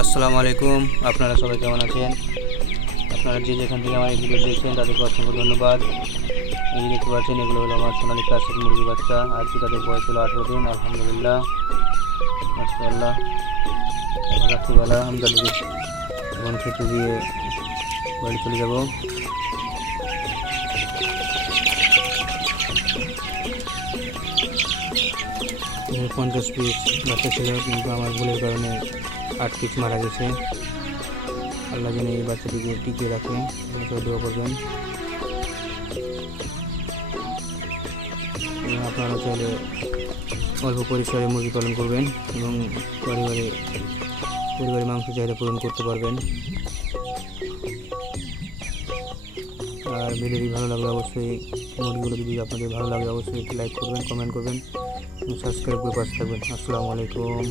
আসসালামু আলাইকুম। আপনারা সবাই কেমন আছেন? আপনারা যে যেখান থেকে আমার এই ভিডিও দেখছেন, তাদেরকে অসংখ্য ধন্যবাদ। এই দেখতে পাচ্ছেন, এগুলো হলো আমার সোনালি কাশের মুরগি বাচ্চা। আজকে তাদের বয়স হলো আঠেরো দিন, আলহামদুলিল্লাহ। মাসাল্লাহ রাত্রিবেলা আমি তাদেরকে এখন খেতে দিয়ে বাড়ি চলে যাব। পঞ্চাশ পিস বাচ্চা ছিল, কিন্তু আমার ভুলের কারণে আট পিস মারা গেছে। আল্লাহ যেন এই বাচ্চাটিকে টিকিয়ে রাখে দোয়া করবেন। আপনারা চাইলে অল্প পরিসরে মুরগি পালন করবেন এবং পরিবারে পরিবারের মাংস চাহিদা পূরণ করতে পারবেন। আর ভিডিওটি ভালো লাগলে অবশ্যই মুরগিগুলো যদি আপনাদের ভালো লাগে, অবশ্যই লাইক করবেন কমেন্ট করবেন। সাবস্ক্রাইব করে পাশে থাকবেন। আসসালামু আলাইকুম।